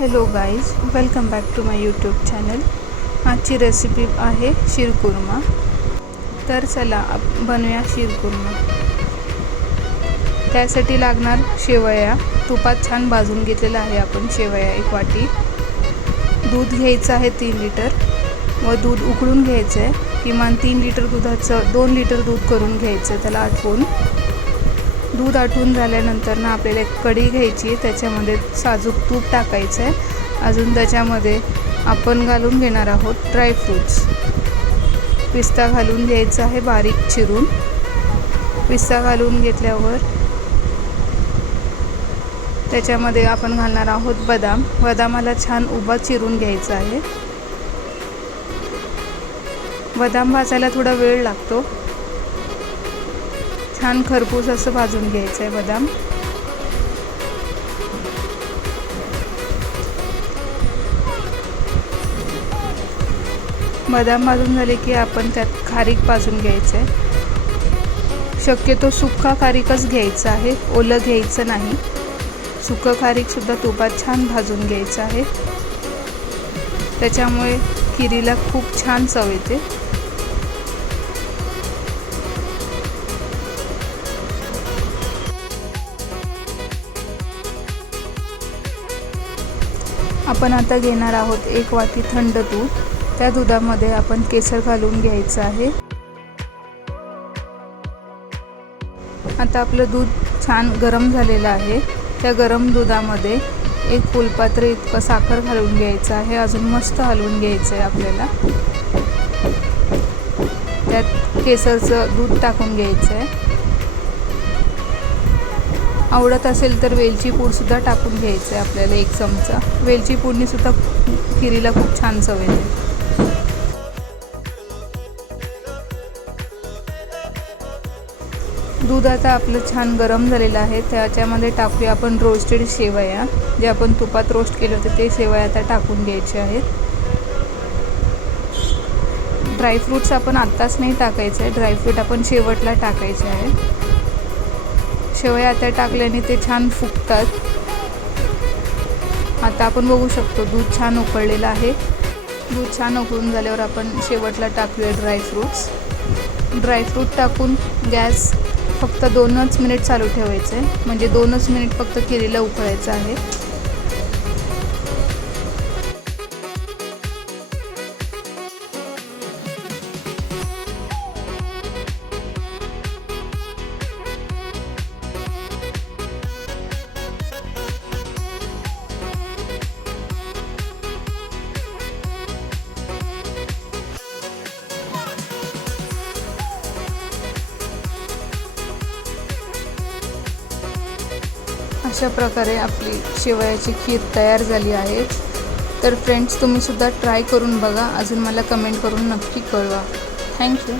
Hello guys, welcome back to my YouTube channel. आजची recipe आहे शीरकुर्मा। तर चला बनवूया शीरकुर्मा। त्यासाठी लागणार शेवया। तुपात छान भाजून घेतलेला आहे आपण शेवया 1 वाटी। दूध घ्यायचं आहे 3 लिटर व दूध उकळून घ्यायचं आहे। किमान 3 लिटर दुधाचं 2 लिटर दूध करून घ्यायचं त्याला आटवून। दूध आटून झाल्यानंतर ना आपल्याला एक कढई घ्यायची, त्याच्यामध्ये साजूक तूप टाकायचं आहे। अजून त्याच्यामध्ये आपण घालून घेणार आहोत ड्रायफ्रूट्स। पिस्ता घालून घ्यायचा आहे बारीक चिरून। पिस्ता घालून घेतल्यावर त्याच्यामध्ये आपण घालणार आहोत बदाम। बदामाला छान उभा चिरून घ्यायचा आहे। बदाम भाजायला थोडा वेळ लागतो। छान खरपूस असं भाजून घ्यायचं आहे बदाम। बदाम भाजून झाले की आपण त्यात खारीक भाजून घ्यायचं आहे। शक्यतो सुक्का खारीकच घ्यायचा आहे, ओलं घ्यायचं नाही। सुक्का खारीक सुद्धा तुपात छान भाजून घ्यायचं आहे, त्याच्यामुळे खिरीला खूप छान चव येते। आपण आता घेणार आहोत 1 वाटी थंड दूध। त्या दुधामध्ये आपण केसर घालून घ्यायचं आहे। आता आपलं दूध छान गरम झालेलं आहे। त्या गरम दुधामध्ये 1 फुलपात्र इतकं साखर घालून घ्यायचं आहे। अजून मस्त हलवून घ्यायचं आहे आपल्याला। त्यात केसरचं दूध टाकून घ्यायचं आहे। आवडत असेल तर वेलची पूड सुद्धा टाकून घ्यायचं आहे आपल्याला 1 चमचा। वेलची पूडनी सुद्धा खिरीला खूप छान चव येते। दूध आता आपलं छान गरम झालेलं आहे। त्याच्यामध्ये टाकूया आपण रोस्टेड शेवया। जे आपण तुपात रोस्ट केले होते ते शेवया आता टाकून घ्यायचे आहेत। ड्रायफ्रूट्स आपण आत्ताच नाही टाकायचं आहे, ड्रायफ्रूट आपण शेवटला टाकायचे आहे। शेवया आता टाकल्याने ते छान फुगतात। आता आपण बघू शकतो दूध छान उकळलेलं आहे। दूध छान उकळून झाल्यावर आपण शेवटला टाकूया ड्रायफ्रूट्स। ड्रायफ्रूट टाकून गॅस फक्त 2च मिनिट चालू ठेवायचं आहे, म्हणजे 2च मिनिट फक्त खिरीला उकळायचं आहे। अशा प्रकारे आपली शेवयाची खीर तयार झाली आहे। तर फ्रेंड्स, तुम्ही सुद्धा ट्राय करून बघा। अजून मला कमेंट करून नक्की कळवा। थँक्यू।